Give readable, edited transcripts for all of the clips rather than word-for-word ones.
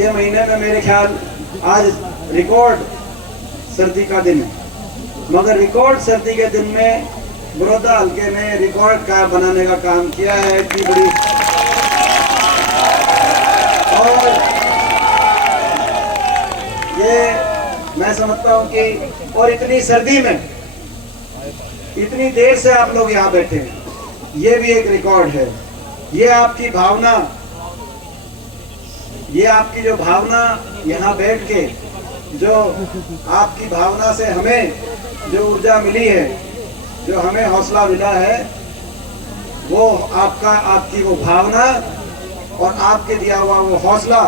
ये महीने में मेरे ख्याल आज रिकॉर्ड सर्दी का दिन है, मगर रिकॉर्ड सर्दी के दिन में बड़ौदा हल्के ने रिकॉर्ड कार बनाने का काम किया है। इतनी बड़ी और ये मैं समझता हूँ कि और इतनी सर्दी में इतनी देर से आप लोग यहाँ बैठे हैं, ये भी एक रिकॉर्ड है। ये आपकी भावना, ये आपकी जो भावना यहाँ बैठ के जो आपकी भावना से हमें जो ऊर्जा मिली है, जो हमें हौसला मिला है, वो आपकी वो भावना और आपके दिया हुआ वो हौसला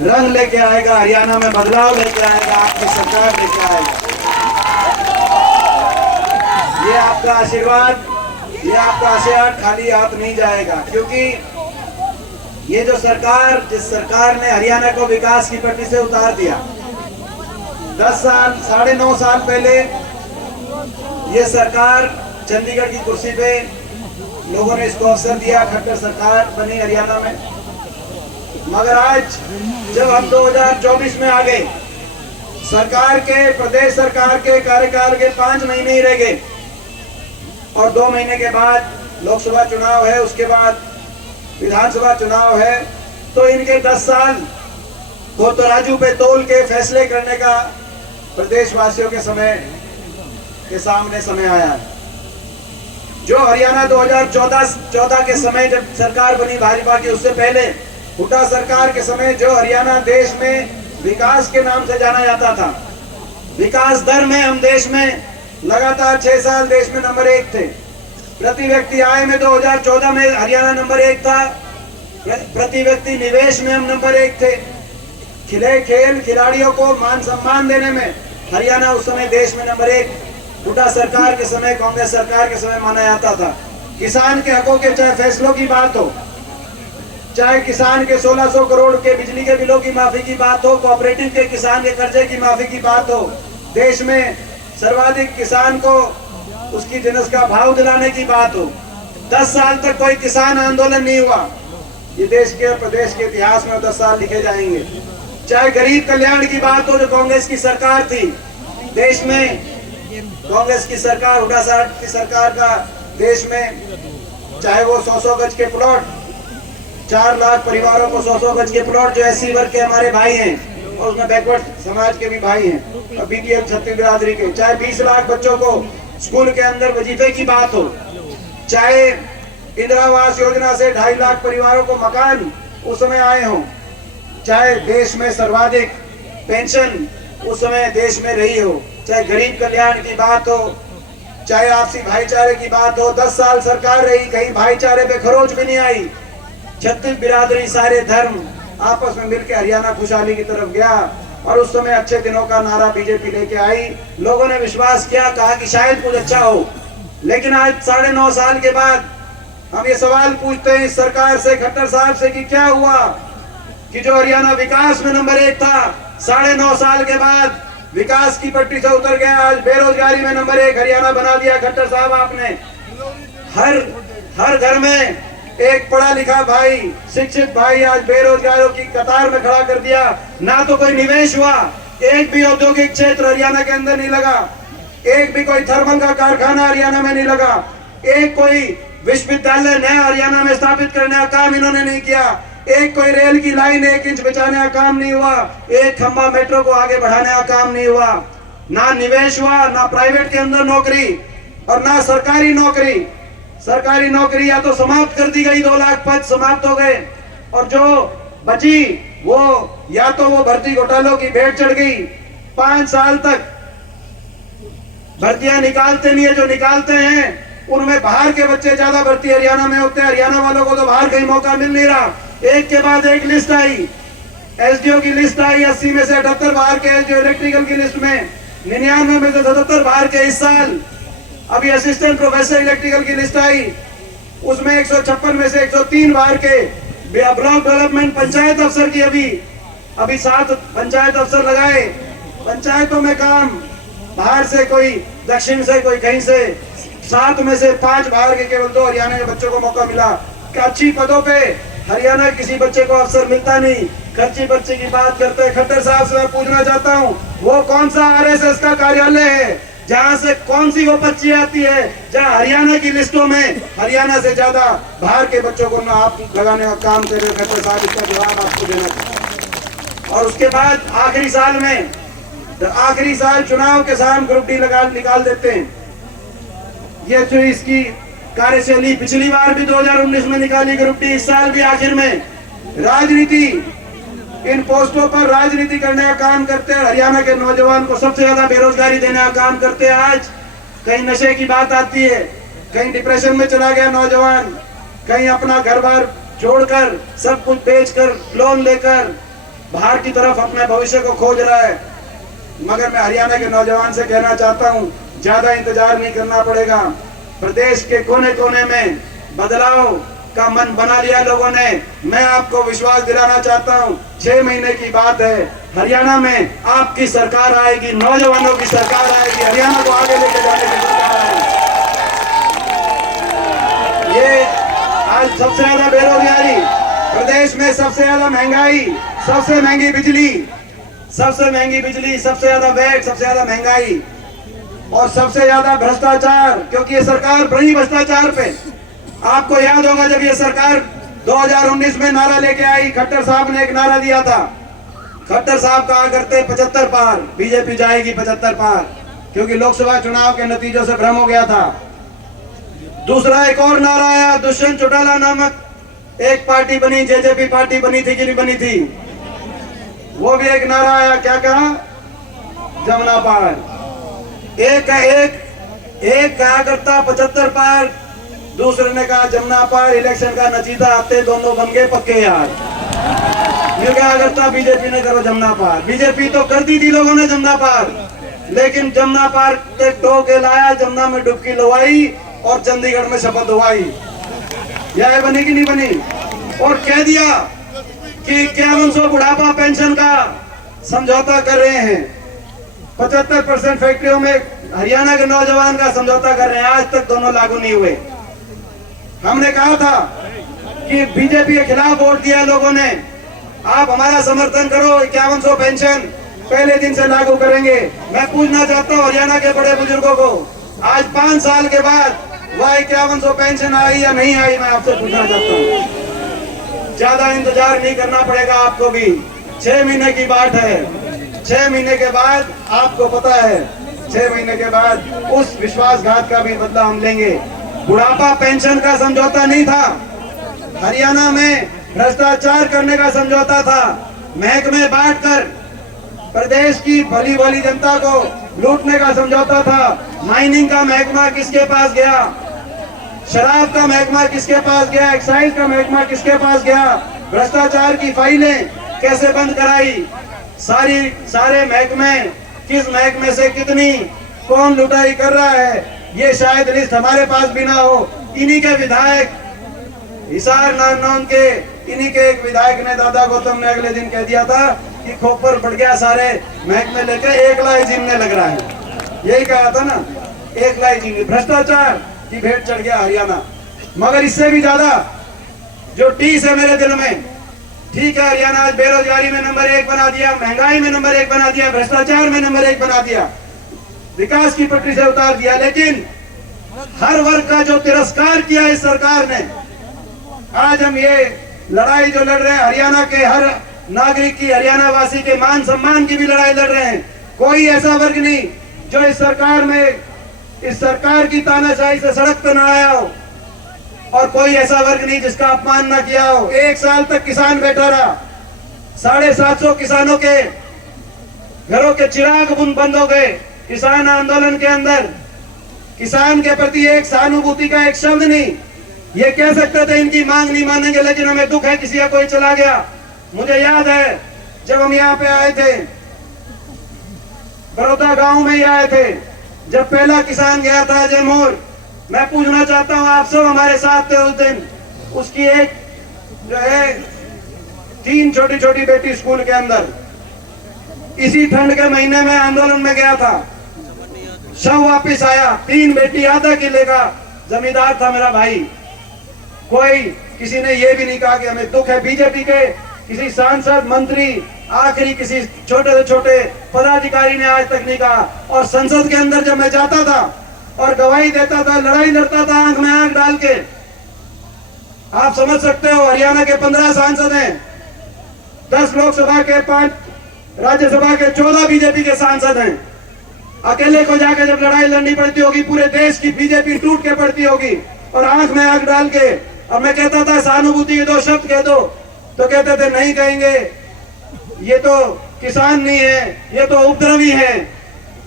रंग लेके आएगा, हरियाणा में बदलाव लेके आएगा, आपकी सरकार लेके आएगा। ये आपका आशीर्वाद, ये आपका आशीर्वाद खाली हाथ नहीं जाएगा, क्योंकि ये जो सरकार, जिस सरकार ने हरियाणा को विकास की पटरी से उतार दिया, 10 साल 9.5 साल पहले ये सरकार चंडीगढ़ की कुर्सी पे लोगों ने इसको अवसर दिया, खट्टर सरकार बनी हरियाणा में। मगर आज जब हम 2024 में आ गए, सरकार के, प्रदेश सरकार के कार्यकाल के 5 महीने ही रह गए और 2 महीने के बाद लोकसभा चुनाव है, उसके बाद विधानसभा चुनाव है, तो इनके 10 साल को तराजू पे तोल के फैसले करने का प्रदेशवासियों के सामने समय आया है। जो हरियाणा 2014 के समय जब सरकार बनी भाजपा की, उससे पहले हुड्डा सरकार के समय जो हरियाणा देश में विकास के नाम से जाना जाता था, विकास दर में हम देश में लगातार 6 साल देश में नंबर 1 थे। प्रति व्यक्ति आय में 2014 में हरियाणा नंबर 1 था, प्रति व्यक्ति निवेश में हम नंबर 1 थे, खिले खेल खिलाड़ियों को मान सम्मान देने में हरियाणा उस समय देश में नंबर 1 हुड्डा सरकार के समय, कांग्रेस सरकार के समय माना जाता था। किसान के हकों के चाहे फैसलों की बात हो, चाहे किसान के 1600 करोड़ के बिजली के बिलों की माफी की बात हो, कोऑपरेटिव के किसान के कर्जे की माफी की बात हो, देश में सर्वाधिक किसान को उसकी जिनस का भाव दिलाने की बात हो, 10 साल तक कोई किसान आंदोलन नहीं हुआ। ये देश के प्रदेश के इतिहास में 10 साल लिखे जाएंगे। चाहे गरीब कल्याण की बात हो, जो कांग्रेस की सरकार थी देश में, कांग्रेस की सरकार, हुड्डा साहब की सरकार का देश में, चाहे वो 100 गज के प्लॉट, 4 लाख परिवारों को 100 गज के प्लॉट जो एससी वर्ग के हमारे भाई हैं और उसमें बैकवर्ड समाज के भी भाई हैं और बीपीएल छत्तीस बिरादरी के, चाहे 20 लाख बच्चों को स्कूल के अंदर वजीफे की बात हो, चाहे इंदिरा आवास योजना से 2.5 लाख परिवारों को मकान उस समय आए हों, चाहे देश में सर्वाधिक पेंशन उस समय देश में रही हो, चाहे गरीब कल्याण की बात हो, चाहे आपसी भाईचारे की बात हो, 10 साल सरकार रही, कहीं भाईचारे पे खरोच भी नहीं आई। 36 बिरादरी, सारे धर्म आपस में मिलकर हरियाणा खुशहाली की तरफ गया और उस समय अच्छे दिनों का नारा बीजेपी लेके आई। लोगों ने विश्वास किया, कहा कि शायद कुछ अच्छा हो। लेकिन आज 9.5 साल के बाद हम ये सवाल पूछते हैं इस सरकार से, खट्टर साहब से, कि क्या हुआ कि जो हरियाणा विकास में नंबर 1 था, 9.5 साल के बाद विकास की पट्टी से उतर गया। आज बेरोजगारी में नंबर 1 हरियाणा बना दिया खट्टर साहब आपने। हर घर में एक पढ़ा लिखा भाई, शिक्षित भाई आज बेरोजगारों की कतार में खड़ा कर दिया। ना तो कोई निवेश हुआ, एक भी औद्योगिक क्षेत्र हरियाणा के अंदर नहीं लगा, एक भी कोई थर्मल का कारखाना हरियाणा में नहीं लगा, एक कोई विश्वविद्यालय नया हरियाणा में स्थापित करने का काम इन्होंने नहीं किया, एक कोई रेल की लाइन 1 इंच बिछाने का काम नहीं हुआ, एक खंबा मेट्रो को आगे बढ़ाने का काम नहीं हुआ। ना निवेश हुआ, ना प्राइवेट के अंदर नौकरी और ना सरकारी नौकरी। सरकारी नौकरी या तो समाप्त कर दी गई, 2 लाख पद समाप्त हो गए और जो बची वो या तो वो भर्ती घोटालों की भेंट चढ़ गई। 5 साल तक भर्तियां निकालते नहीं है, जो निकालते हैं उनमें बाहर के बच्चे ज्यादा भर्ती हरियाणा में होते हैं। हरियाणा वालों को तो बाहर कहीं मौका मिल नहीं रहा। एक के बाद एक लिस्ट आई, एसडीओ की लिस्ट आई, 80 में से 78 बाहर के एसडीओ, इलेक्ट्रिकल की लिस्ट में 99 में से 77 बाहर के। इस साल अभी असिस्टेंट प्रोफेसर इलेक्ट्रिकल की लिस्ट आई, उसमें 156 में से 103 बाहर के। ब्लॉक डेवलपमेंट पंचायत अफसर की अभी 7 पंचायत अफसर लगाए। पंचायतों में काम बाहर से, कोई दक्षिण से, कोई कहीं से। 7 में से 5 बाहर के, केवल 2 हरियाणा के बच्चों को मौका मिला। कि अच्छी पदों पे हरियाणा किसी बच्चे को अवसर मिलता नहीं। खर्ची पर्ची की बात करते हैं। खट्टर साहब से मैं पूछना चाहता हूँ, वो कौन सा आरएसएस का कार्यालय है जहाँ से कौन सी वो पर्ची आती है जहाँ हरियाणा की लिस्टों में हरियाणा से ज्यादा बाहर के बच्चों को ना आप लगाने का काम कर रहे हो? खट्टर साहब, इसका जवाब आपको देना चाहिए। और उसके बाद आखिरी साल चुनाव के साथ ग्रुप डी निकाल देते हैं। ये जो इसकी कार्यशैली पिछली बार भी 2019 में निकाली ग्रुप डी, इस साल भी आखिर में राजनीति, इन पोस्टों पर राजनीति करने का काम करते हैं। हरियाणा के नौजवान को सबसे ज्यादा बेरोजगारी देने का काम करते हैं। आज कहीं नशे की बात आती है, कहीं डिप्रेशन में चला गया नौजवान, कहीं अपना घर बार छोड़कर सब कुछ बेचकर लोन लेकर बाहर की तरफ अपने भविष्य को खोज रहा है। मगर मैं हरियाणा के नौजवान से कहना चाहता हूं, ज्यादा इंतजार नहीं करना पड़ेगा। प्रदेश के कोने कोने में बदलाव का मन बना लिया लोगों ने। मैं आपको विश्वास दिलाना चाहता हूं, 6 महीने की बात है, हरियाणा में आपकी सरकार आएगी, नौजवानों की सरकार आएगी, हरियाणा को आगे लेके जाने की सरकार आएगी। ये आज सबसे ज्यादा बेरोजगारी, प्रदेश में सबसे ज्यादा महंगाई, सबसे महंगी बिजली, सबसे ज्यादा वैट, सबसे ज्यादा महंगाई और सबसे ज्यादा भ्रष्टाचार, क्योंकि ये सरकार बड़ी भ्रष्टाचार पे। आपको याद होगा जब ये सरकार 2019 में नारा लेके आई, खट्टर साहब ने एक नारा दिया था। खट्टर साहब कहा करते 75 पार, बीजेपी जाएगी 75 पार, क्योंकि लोकसभा चुनाव के नतीजों से भ्रम हो गया था। दूसरा एक और नारा आया, दुष्यंत चौटाला नामक एक पार्टी बनी, जेजेपी पार्टी बनी थी कि नहीं बनी थी, वो भी एक नारा आया, क्या कहा? जमुना पार। एक कहा करता 75 पार, दूसरे ने कहा जमुना पार। इलेक्शन का नतीजा आते दोनों बन गए पक्के यार। ये क्या करता? बीजेपी ने करो जमुना पार। बीजेपी तो कर दी थी लोगों ने जमुना पार, लेकिन जमुना पार तक टो के लाया, जमुना में डुबकी लवाई और चंडीगढ़ में शपथ हुई। यह बनी कि नहीं बनी? और कह दिया कि 5100 बुढ़ापा पेंशन का समझौता कर रहे हैं, 75% फैक्ट्रियों में हरियाणा के नौजवान का समझौता कर रहे हैं। आज तक दोनों लागू नहीं हुए। हमने कहा था कि बीजेपी के खिलाफ वोट दिया लोगों ने, आप हमारा समर्थन करो, 5100 पेंशन पहले दिन से लागू करेंगे। मैं पूछना चाहता हूँ हरियाणा के बड़े बुजुर्गों को, आज 5 साल के बाद वह 5100 पेंशन आई या नहीं आई, मैं आपसे पूछना चाहता हूँ। ज्यादा इंतजार नहीं करना पड़ेगा आपको भी, 6 महीने की बात है। 6 महीने के बाद आपको पता है, 6 महीने के बाद उस विश्वासघात का भी बदला हम लेंगे। बुढ़ापा पेंशन का समझौता नहीं था, हरियाणा में भ्रष्टाचार करने का समझौता था, महकमे बांटकर प्रदेश की भली भली जनता को लूटने का समझौता था। माइनिंग का महकमा किसके पास गया? शराब का महकमा किसके पास गया? एक्साइज का महकमा किसके पास गया? भ्रष्टाचार की फाइलें कैसे बंद कराई? सारे महकमे, किस महकमे से कितनी कौन लुटाई कर रहा है, ये शायद लिस्ट हमारे पास भी ना हो। इन्हीं के विधायक, हिसार नारनौंद के इन्हीं के एक विधायक ने, दादा गौतम ने अगले दिन कह दिया था कि खोपर बढ़ गया, सारे महकमे लेकर 1 लाख जीनने लग रहा है। यही कहा था ना, 1 लाख जीन। भ्रष्टाचार की भेंट चढ़ गया हरियाणा। मगर इससे भी ज्यादा जो टीस है मेरे दिल में, ठीक है, हरियाणा आज बेरोजगारी में नंबर 1 बना दिया, महंगाई में नंबर 1 बना दिया, भ्रष्टाचार में नंबर 1 बना दिया, विकास की पटरी से उतार दिया, लेकिन हर वर्ग का जो तिरस्कार किया इस सरकार ने। आज हम ये लड़ाई जो लड़ रहे हैं, हरियाणा के हर नागरिक की, हरियाणा वासी के मान सम्मान की भी लड़ाई लड़ रहे हैं। कोई ऐसा वर्ग नहीं जो इस सरकार की तानाशाही से सड़क पर ना आया हो, और कोई ऐसा वर्ग नहीं जिसका अपमान ना किया हो। 1 साल तक किसान बैठा रहा, 750 किसानों के घरों के चिराग बंद हो गए। किसान आंदोलन के अंदर किसान के प्रति एक सहानुभूति का एक शब्द नहीं। ये कह सकते थे इनकी मांग नहीं मानेंगे, लेकिन हमें दुख है किसी का कोई चला गया। मुझे याद है जब हम यहाँ पे आए थे, बड़ौदा गांव में ही आए थे, जब पहला किसान गया था जयमोर। मैं पूछना चाहता हूँ, आप सब हमारे साथ थे उस दिन। उसकी एक जो है 3 छोटी छोटी बेटी स्कूल के अंदर, इसी ठंड के महीने में आंदोलन में गया था, शव वापिस आया। 3 बेटी, आधा किले का जमींदार था मेरा भाई। कोई किसी ने ये भी नहीं कहा कि हमें दुख है। बीजेपी के किसी सांसद मंत्री आखिरी किसी छोटे से छोटे पदाधिकारी ने आज तक नहीं कहा। और संसद के अंदर जब मैं जाता था और गवाही देता था, लड़ाई लड़ता था आंख में आंख डाल के, आप समझ सकते हो हरियाणा के 15 सांसद हैं, 10 लोकसभा के, 5 राज्यसभा के, 14 बीजेपी के सांसद हैं। अकेले को जाकर जब लड़ाई लड़नी पड़ती होगी, पूरे देश की बीजेपी टूट के पड़ती होगी, और आंख में आंख डाल के, और मैं कहता था सहानुभूति के 2 शब्द कह दो, तो कहते थे नहीं कहेंगे, ये तो किसान नहीं है, ये तो उपद्रवी है,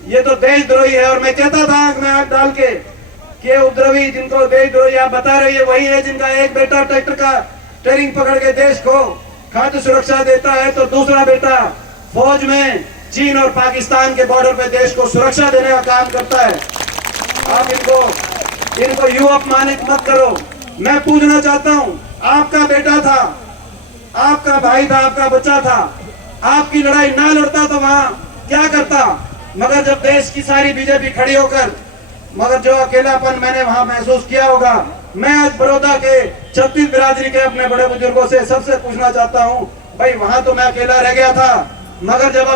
ये तो देशद्रोही है। और मैं कहता था आंख में आंख डाल के कि उपद्रवी, जिनको देशद्रोही आप बता रही है, वही है जिनका एक बेटा ट्रैक्टर का स्टीयरिंग पकड़ के देश को खाद्य सुरक्षा देता है, तो दूसरा बेटा फौज में चीन और पाकिस्तान के बॉर्डर पे देश को सुरक्षा देने का काम करता है। आप इनको यूं अपमानित मत करो। मैं पूछना चाहता हूं, आपका बेटा था, आपका भाई था, आपका बच्चा था, आपकी लड़ाई ना लड़ता तो वहां क्या करता? मगर जब देश की सारी बीजेपी खड़ी होकर, मगर जो अकेलापन मैंने वहां महसूस किया होगा, मैं आज बड़ौदा के 36 बिरादरी के अपने बड़े बुजुर्गों से सबसे पूछना चाहता हूं, भाई वहां तो मैं अकेला रह गया था, मगर जब